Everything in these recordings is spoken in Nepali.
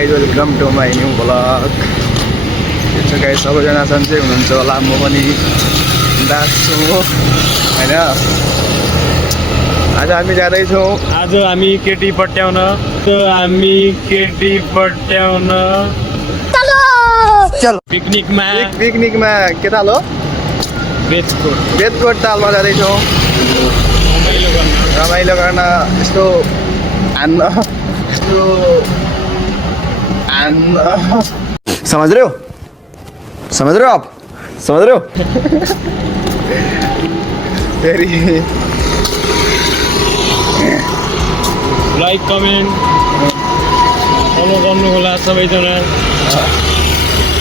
Guys welcome to my new blog. त्यसो गाइज सबैजना सन्चै हुनुहुन्छ होला, म पनि दास छु होइन। आज हामी जाँदैछौँ, आज हामी केटी पट्याउन चलो पिकनिकमा के ताल हो, बेतकोट तालमा जाँदैछौँ रमाइलो गर्न। यस्तो समझ रहे हो आप समझ रहे हो। फेरि लाइक कमेन्ट फलो गर्नु होला सबैजना।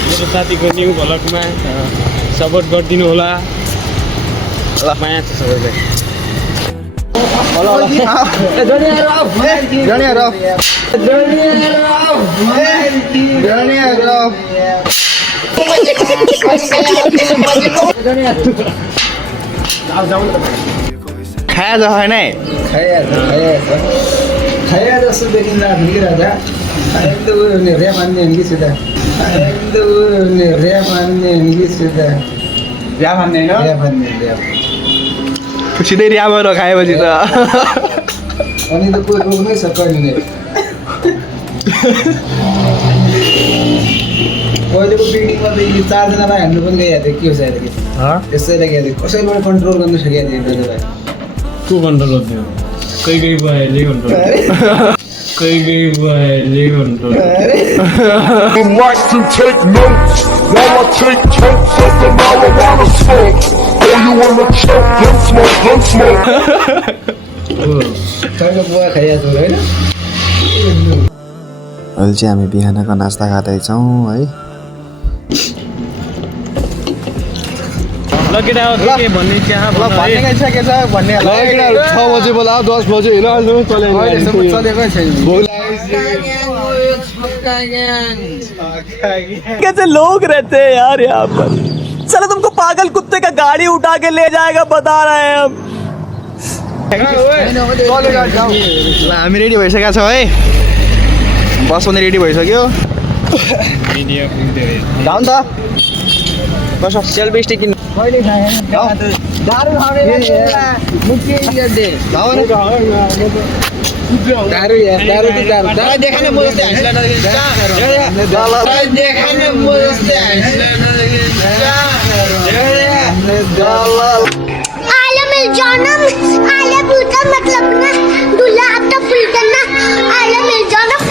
मेरो साथीको न्यू भ्लगमा सपोर्ट गरिदिनु होला। माया छ सबैलाई। खाया छैन है, खाया जस्तो देखिन्छ कि राजा। ऱ्याप हान्ने कि सुधा, ऱ्याप हान्ने कि सुधा, ऱ्याप हान्ने होइन, ऱ्याप हान्ने ऱ्याप। सिधै ऱ्यापबाट खाएपछि त अनि त कोही रोक्नै सक्दैन। पहिलेको बिल्डिङमा त यी चारजनालाई हान्नु पनि गइहाल्थ्यो। के हो सायद कि यसै लागिहाल्थ्यो, कसैबाट कन्ट्रोल गर्न सकिहाल्थ्यो दाजुभाइ। को कन्ट्रोल गर्दैन, कहीँ भएले control would like to take notes while I take totes of the marijuana smoke. Oh, you wanna choke? Gun smoke. खैको बुवा खाइहाल्छ होइन। अहिले चाहिँ हामी बिहानको नास्ता खाँदैछौँ है। ल केटा हो के भन्ने त्यहाँ ल भन्ने के छ भन्ने 6 बजे बोला 10 बजे होइन अहिलेसम्म चलेकै छैन। कैसे लोग रहते हैं यार यहाँ पर। चलो तुमको पागल कुत्ते का गाड़ी उठा के ले जाएगा बता रहे हैं हम। हामी रेडी भइसकेका छौँ है, बस पनि रेडी भइसक्यो। जाउँ त बस सेल्फी स्टिक किन्नु। कहिले खाएँ दारू खाने मुख्य दे दारू यार, दारू त दारू देखाने म जस्तै हाँस्ला देखाने म जस्तै आलम जानम आलम उतर मतलब ना दूल्हा आपका फुलटन ना आलम जानम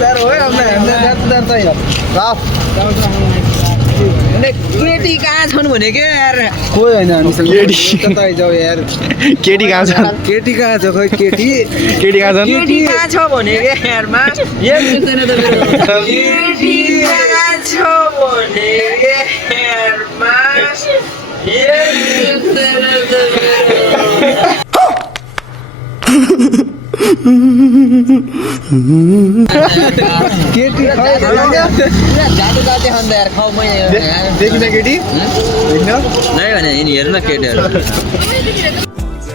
दारू हो हमने दारू त केटी कहाँ छन् भने के यार, कोही होइन हामीसँग। कतै जाऊ यार, केटी कहाँ छन्, केटी कहाँ छ खै, केटी कहाँ छन्, केटी कहाँ छ भने के यारमा एक छैन त मेरो। केटी कहाँ छ भने के यारमा एक छैन त मेरो। केटी जादु गाते खन्दा यार खाऊ म देखिन केटी देखिन नै भने यिनी हेर्न केटीहरु।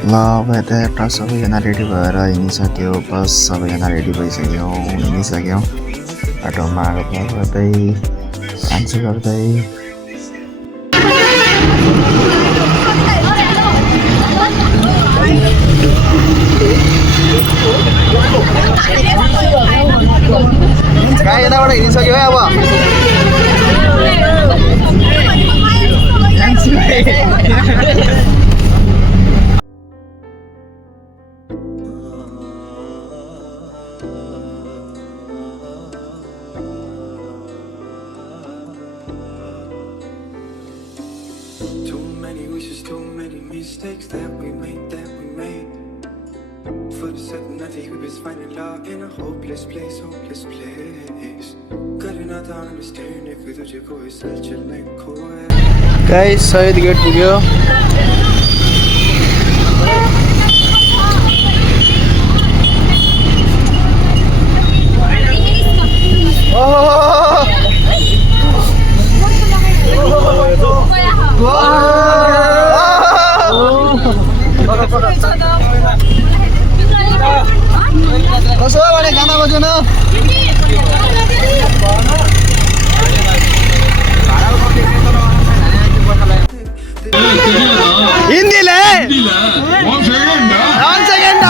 ल अब यता एउटा सबैजना रेडी भएर हिँडिसक्यो। बस सबैजना रेडी भइसक्यो, हिँडिसक्यौँ। बाटोमा आगो गर्दै डान्स गर्दै गाई यताबाट हिँडिसक्यो है। अब Too many wishes, too many mistakes that we made. For the second, I think we was finding love in a hopeless place. करना था understand if तुझे कोई सच नहीं खोया। गाइस सहिद गेट पुग्यो। कसो भने गाना बजाउन हिन्दीले 1 सेकेन्ड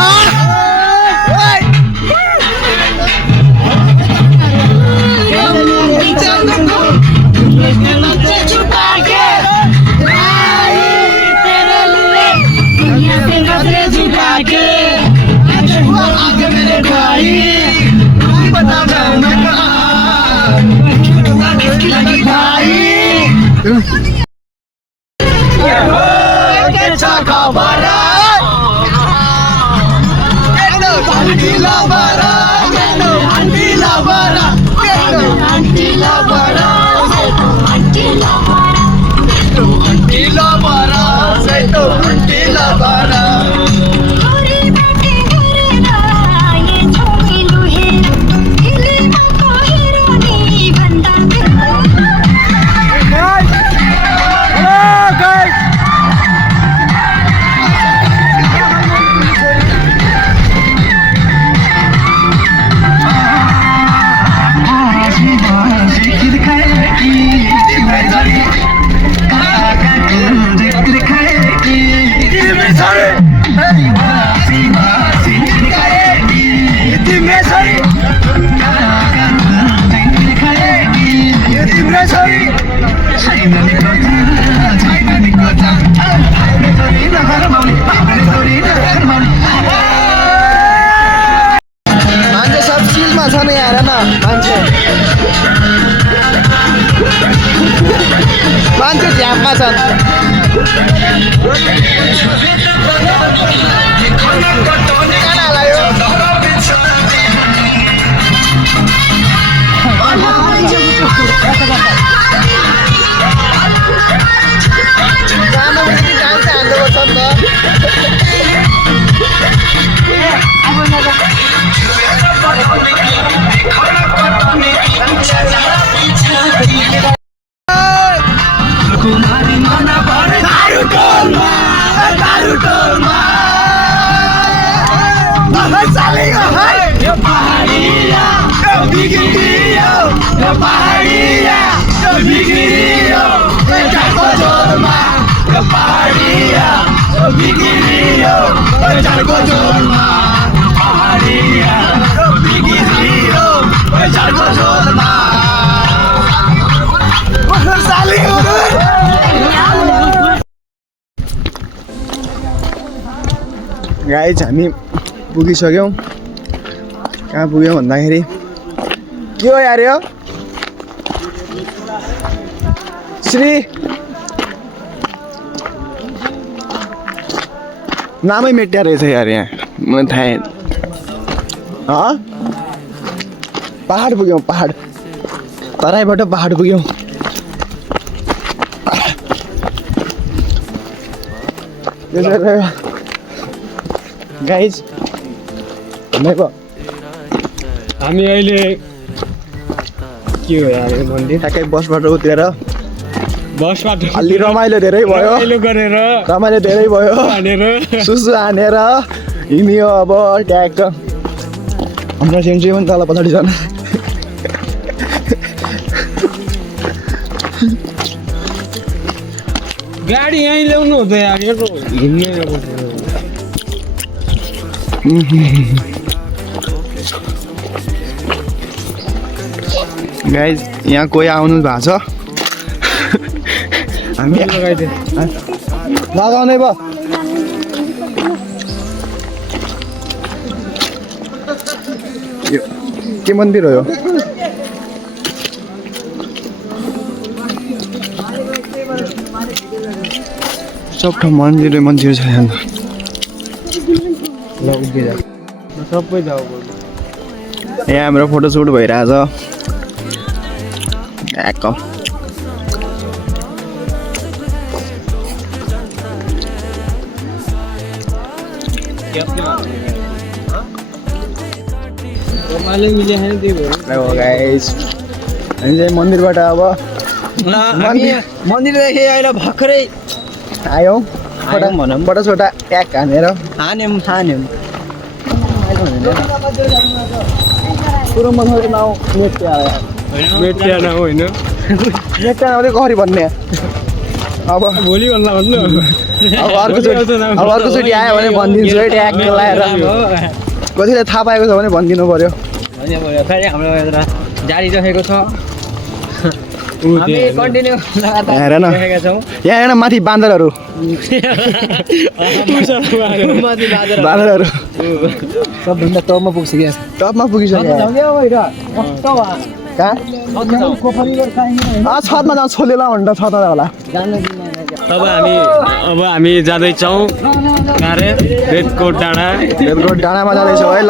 मान्छे सब चिलमा छ नि हेर न मान्छे झ्यापमा छन् गाइज हामी पुगिसक्यौँ कहाँ पुग्यौँ भन्दाखेरि के हो यार यो श्री नामै मेट्या रहेछ यार यहाँ मलाई थाहा पहाड पुग्यौँ पहाड तराईबाट पहाड पुग्यौँ गाइज हामी अहिले के हो यार मन्दिर ठ्याक्कै बसबाट उत्रेर बसबाट अलि रमाइलो धेरै भयो गरेर रमाइलो धेरै भयो हानेर सुसु हानेर हिँड्यो अब ट्याक्क हाम्रो सेन्ट्री पनि तल पछाडि छन् गाडी यहीँ ल्याउनु हो त यार हिँड्ने गाइज यहाँ कोही आउनु भएको छ हामी लगाउने भयो के मन्दिर हो यो सब ठाउँ मन्दिर छ यहाँ सबै जाऊ यहाँ हाम्रो फोटोसुट भइरहेछ गाइस हामी चाहिँ मन्दिरबाट अब मन्दिरदेखि अहिले भर्खरै आयौँ भनौँ फोटोसोटा ट्याक हानेर हान्यौँ पुरो मसँग नाउ मेट्या मेटिया न होइन मेट्या नभए कसरी भन्ने अब भोलि भन्ला भन्नु अब अर्कोचोटि आयो भने भनिदिन्छु है ट्याग लगाएर कतिले थाहा पाएको छ भने भनिदिनु पर्यो फेरि हाम्रो एउटा जारी राखेको छ हामी कन्टिन्यू हेर न राखेका छौँ यहाँ हेर न माथि बाँदरहरू बाँदरहरू सबभन्दा टपमा पुग्छ क्या टपमा पुगिसक्यो कहाँ छतमा जाउँ छोलेला भनेर छतमा होला अब हामी जाँदैछौँ कारे रेडकोट डाँडा डाँडामा जाँदैछौँ है ल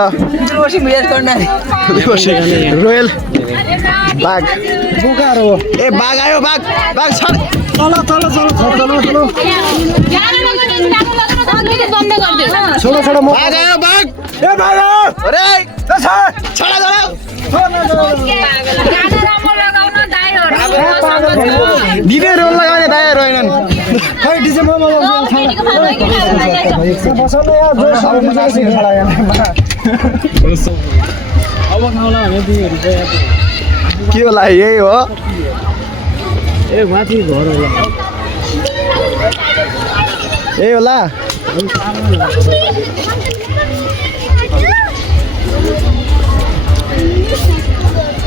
रोयल बाघ बुकाहरू हो ए बाघ आयो बाघ बाघ छ चलो छोडो छोडो म बाघ आयो बाघ ए बाघ अरे छोडा दिदे रोल लगाउने दाइहरू होइनन् खै डिसेम्बरमा अब खाउँला भने तिमीहरू चाहिँ के होला यही हो ए माथि घर होला यही होला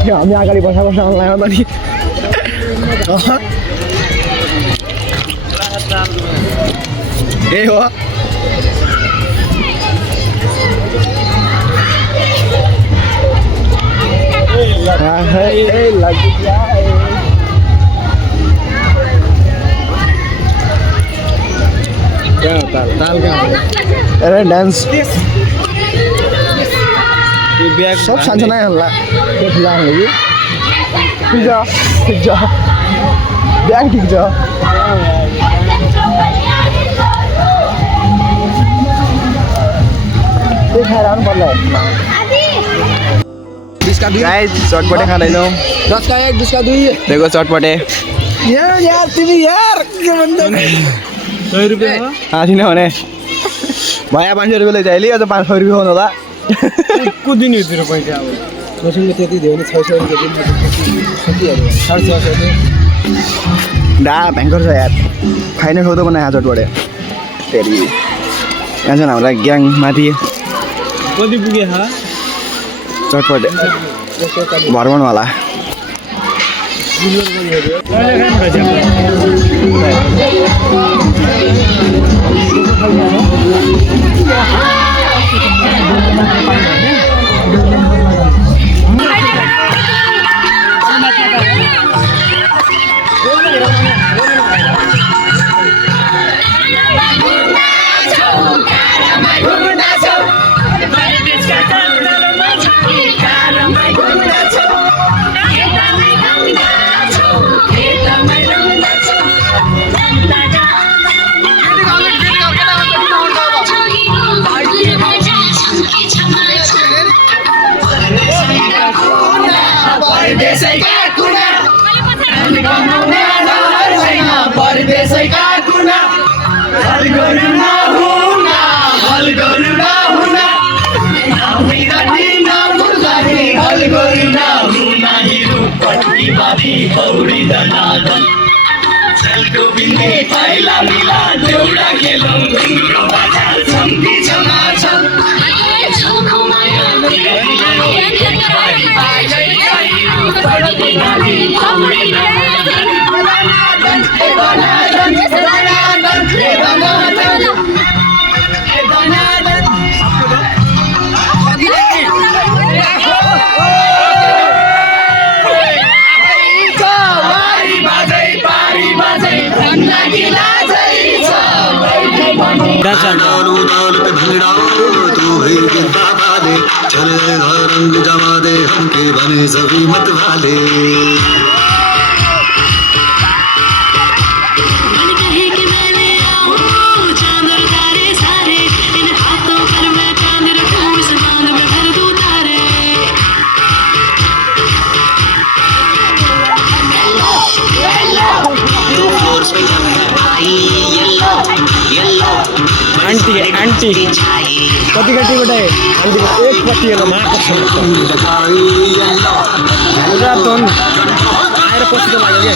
हामी अगाडि बसाएको लाग्यो त नि यही हो अरे डान्स सब सानसानो होला ठिक छ ब्याग ठिक छ खाएर आउनु पर्ला गाइस चटपटे खाँदैनौ 10 का 1 10 का 2 देखो चटपटे यार तिमी यार के भन्दै 100 रुपैयाँ थिएन भने भया 500 रुपियाँ चाहिँ अलि अझ 500 रुपियाँ हुनु होला को दिने तिरो पैसा अब मसिनले त्यति दियो भने 600 रुपियाँ दिनु सकिहाल्यो 650 डा भयङ्कर छ यार खाइन खाउँदा पनि यहाँ चटपटे फेरि यहाँ छ हाम्रो ग्याङ माथि कति पुगे हा चटपटे भर्मन होला चले रंग जमा दे हमके बने सभी मत वाले आंटी टी कति टी बटाए एक पट्टी आएर पछि त लाग्यो क्या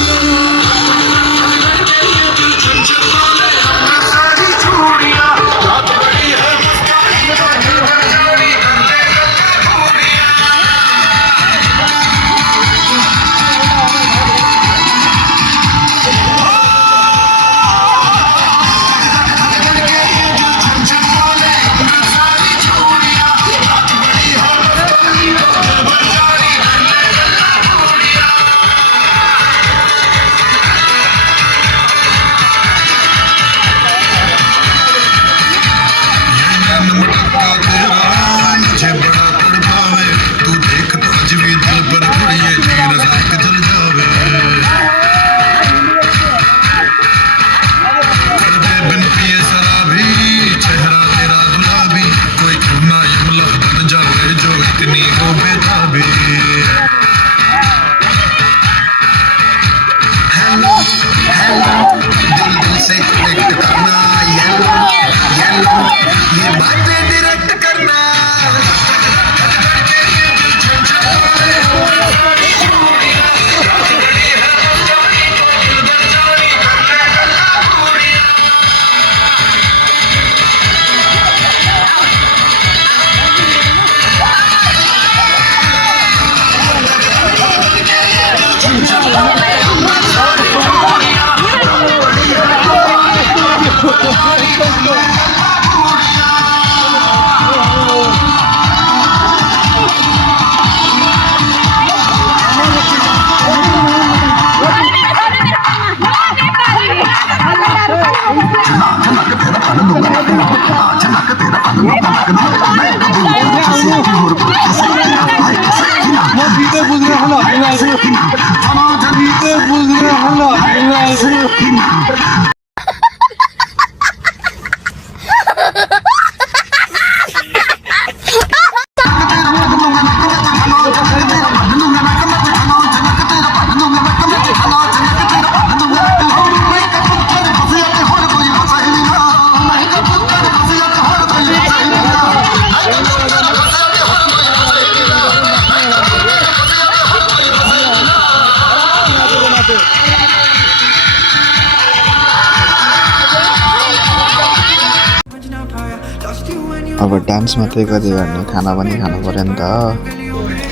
अब डान्स मात्रै गऱ्यो भने खाना पनि खानु पर्यो नि त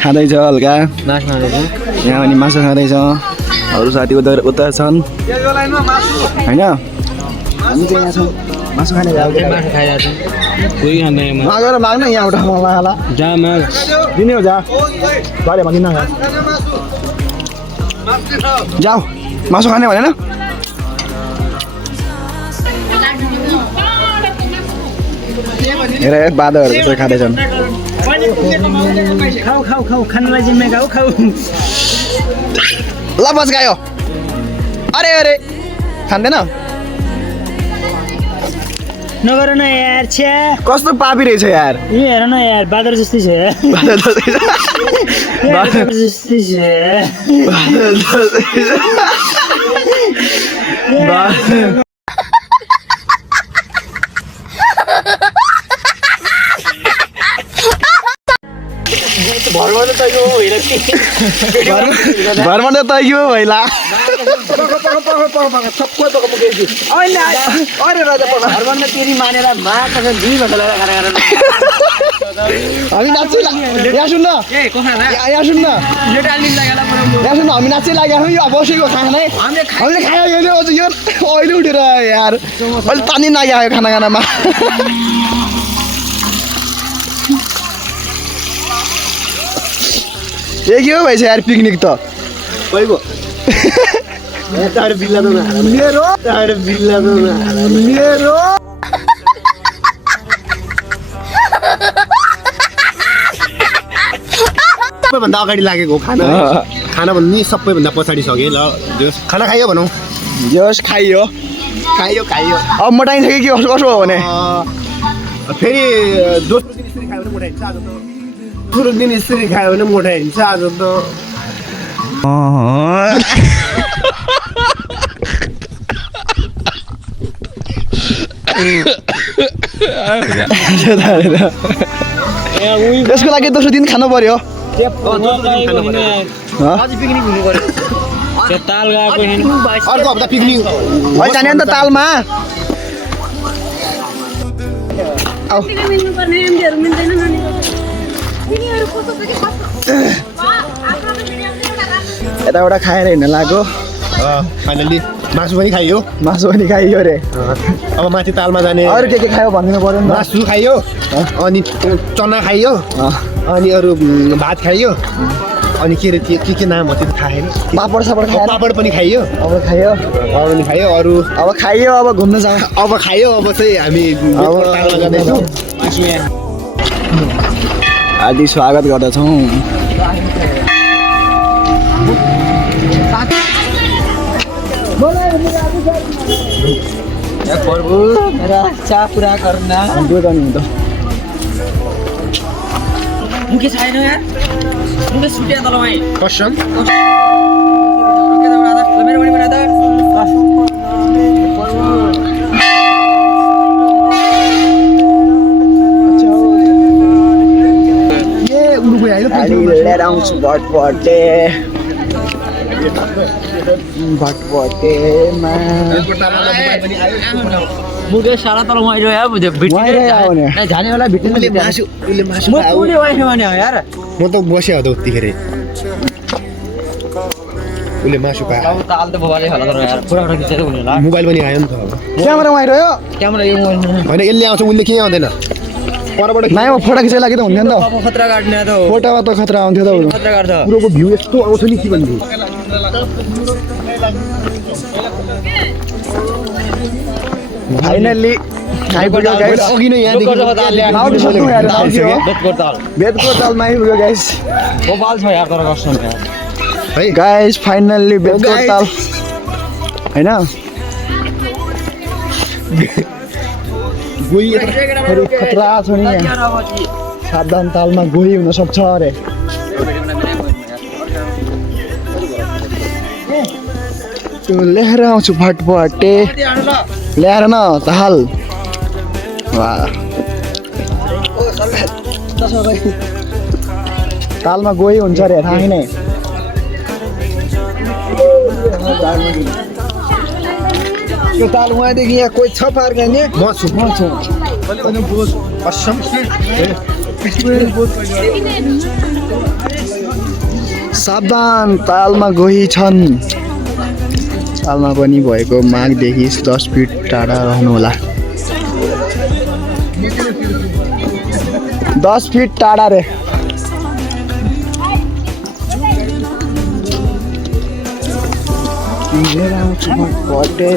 खाँदैछ हल्का मासु खाँदैछ यहाँ पनि मासु खाँदैछ अरू साथी उता छन् होइन हामी चाहिँ यहाँ छौँ मासु खाने मासु खाइरहेको छ कोही खाँदैन मागेर माग्न यहाँ एउटा माला जा माग दिने हो जा गरे भनिदिन जाऊ मासु खाने भनेन हेर बादरहरू त्यसरी खाँदैछन् खाऊ खाऊ खाऊ खानुलाई जिम्मे खाऊ खाऊ ल बस गयो अरे अरे खाँदैन नगर न यार छ्या कस्तो पापी रहेछ यार यो हेर न यार बादर जस्तै छ बादर जस्तै छ भरमा त तैक्यो भैला हामी नाच्दै यहाँ सुन्न यहाँ सुन्न यहाँ सुन्न हामी नाच्दै लागेको यो बसेको खाना हामीले खायो यो अहिले उठेर यार अहिले तानी लाग्यो खाना खानामा के हो भएछ यार पिकनिक त मेरो सबैभन्दा अगाडि लागेको खाना खाना भन्नु नि सबैभन्दा पछाडि सके ल खाना खाइयो भनौँ जस खाइयो खाइयो खाइयो अब मोटाइन्छ कि कसो हो भने फेरि दोस्रो दिन यसरी खायो भने मोटाइन्छ आज त दोस्रो दिन यसरी खायो भने मोटाइन्छ आज त त्यसको लागि दोस्रो दिन खानु पर्यो ताल गएको अर्को हप्ता पिकनिक अहिले जाने अन्त तालमा यताबाट खाएर हिँड्न लाग्यो फाइनली मासु पनि खाइयो अरे अब माथि तालमा जाने अरू के खायो भनिदिनु पर्यो नि त। मासु खाइयो अनि चना खाइयो अनि अरू भात खाइयो अनि के अरे के नाम हो त्यो थाहा छैन पापड सापड खायो पापड पनि खाइयो अब खायो पनि खायो अरू अब खाइयो अब घुम्न जाउँ अब खायो अब चाहिँ हामी तालमा जाँदैछौँ हार्दिक स्वागत गर्दछौँ मेरा चाह पूरा करना मुके छैन यार मुके छुट्या तल भाइ कसम मेरो पनि बना दा लिएर आउँछु भटभटेमा मुके सारा तल मैले यार जाने वाला भिट्नु उसले मासु म पुरै वाइफ भने यार म त बस्यो हो त उतिखेर उसले मासु पायो अब ताल त बबाले होला तर यार पुरा पुरा खिचेर हुने होला मोबाइल पनि आयो नि त क्यामेरा आइरह्यो क्यामेरा यो होइन यसले आउँछ उसले केही आउँदैन परबाट नाइ फोटो खिच्न लागि त हुन्थ्यो नि त अब खतरा काट्ने त हो फोटोमा त खतरा आउँथ्यो त खतरा काट्छ कुरोको भ्यू यस्तो आउँछ नि के भन्नु फाइनल्ली आइपुग्यो गाइस अघि नै यहाँदेखि लाउड सक्नु यार बेतको ताल बेदको तालमा आइपुग्यो गाइस गोपाल छ यार तर कष्ट यार है गाइस फाइनल्ली बेदको ताल हैन गोही खतरा छ नि यहाँ सावधान तालमा गोही हुन सक्छ अरे ल्याएर आउँछु भटभटे ल्याएर न ताल वाह तालमा गोही हुन्छ अरे थाहा छैन यो ताल उहाँदेखि यहाँ कोही छ पार गर्ने म छु कसम सावधान तालमा गोही छन् तालमा पनि भएको मागदेखि 10 फिट टाढा रहनुहोला 10 फिट टाढा रे लिएर आउँछु भटभटे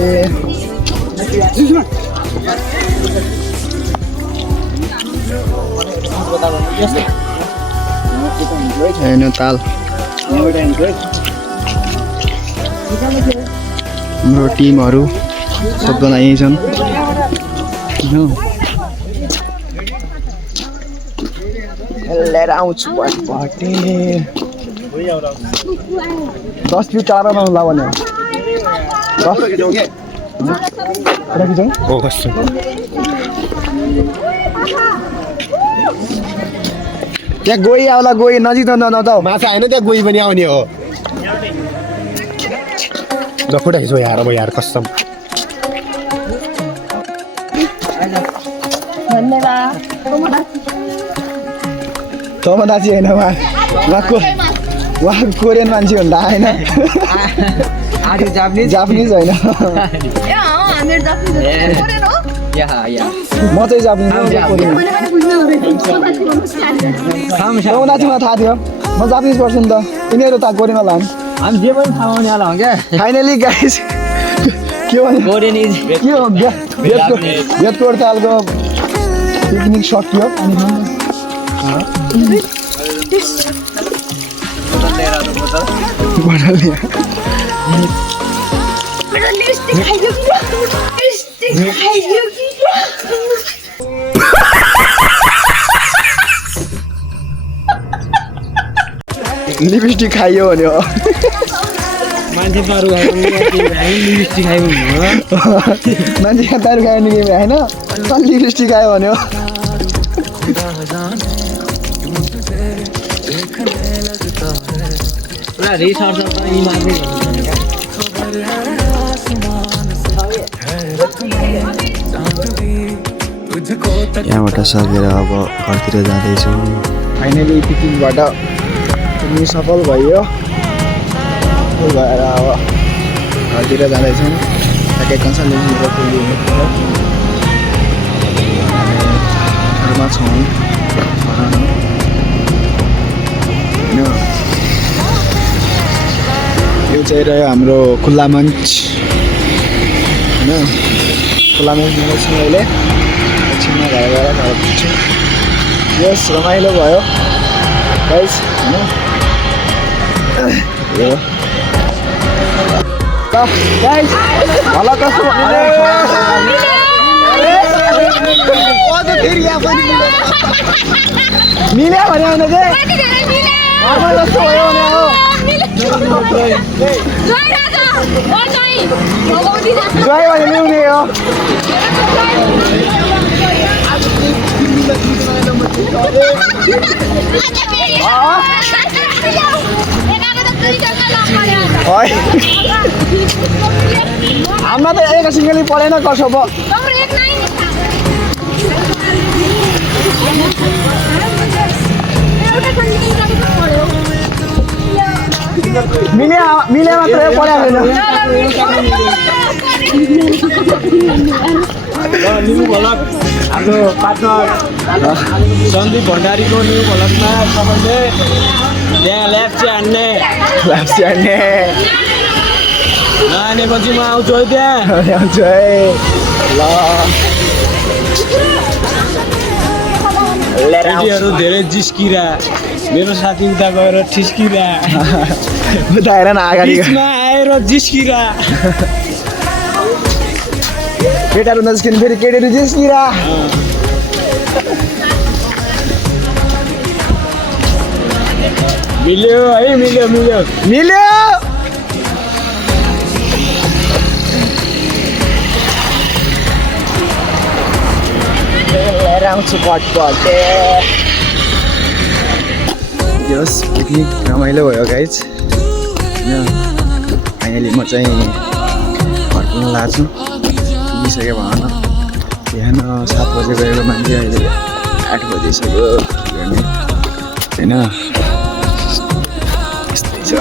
छैन ताल हाम्रो टिमहरू सबजना यहीँ छन् लिएर आउँछु भटभटे 10 फिट टाढा नहुला भने हो कस्तो त्यहाँ गोही आउला गोही नजिक नजाऊ माछा होइन त्यहाँ गोही पनि आउने हो ल फोटो खिच्नु यार अब यार कसम तमदाची होइन उहाँको कोरियन मान्छे भन्दा होइन जापानिज होइन म चाहिँ जापानिज तमदाचीमा थाहा थियो म जापानिज पर्छु नि त यिनीहरू त कोरियनमा लान् हामी जे पनि थाहा हुनेवाला हो क्या फाइनली गाइस के भन्यो कोरियन इज के हो बेदकोट तालको पिकनिक सकियो लिपस्टिक खाइयो भने हो मान्छे दारू खायो लिपस्टिक खायो मान्छे यहाँ दारू खायो नि होइन सल्ली लिपस्टिक खायो भन्यो पुरा रिसर्च त यी मार्दै यहाँबाट सकेर अब घरतिर जाँदैछौँ फाइनली पिकनिकबाट पुग्नु सफल भयो सफल भएर अब घरतिर जाँदैछौँ ठ्याक्कै कन्सल्टेन्सीबाट पुग्नु घरमा छौँ होइन यो चाहिँ रह्यो हाम्रो खुल्ला मञ्च होइन खुल्ला मञ्चमा छौँ अहिले एकछिनमा घर गएर घर पुग्छु यस रमाइलो भयो गाइस होइन गाइस होला कस्तो मिल्यो भने आउनु चाहिँ घरमा जस्तो भयो भने हो जोइ भने ल्याउने हो हामीलाई त एक सिङ्गली परेन कसो भयो मिले मात्र पढ्या छैन हाम्रो पार्टनर सन्दीप भण्डारीको न्यु भ्लगमा तपाईँले त्यहाँ ल्याप्ची हान्ने नआनेपछि म आउँछु है त्यहाँ आउँछु है ल केटीहरू धेरै जिस्किरा मेरो साथी उता गएर ठिस्किरा उता हेर न अगाडि बिचमा आएर जिस्किरा केटाहरू नजिस्किने फेरि केटीहरू जिस्किरा मिल्यो है मिल्यो लिएर आउँछु पटपट यस पिकनिक रमाइलो भयो गाइज होइन फाइनली म चाहिँ घर पुग्न लाग्छु पुगिसक्यो भन न बिहान 7 बजे गएको मान्छे अहिले 8 बजिसक्यो होइन यस्तै छ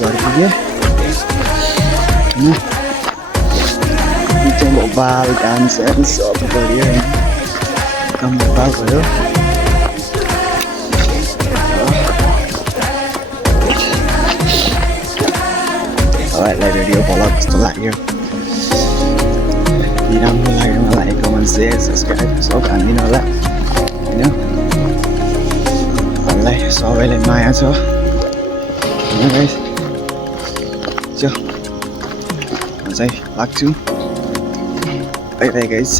घर पुग्यो होइन बाल डान्स सब गऱ्यो होइन एकदम बाल भयो तपाईँहरूलाई भिडियो भ्लग कस्तो लाग्यो राम्रो लाग्यो मलाई कमेन्ट सेयर सब्सक्राइब सब हानिदिनु होला होइन हामीलाई सबैलाई माया छ होइन गाइस म चाहिँ लाग्छु बाई बाई गाइस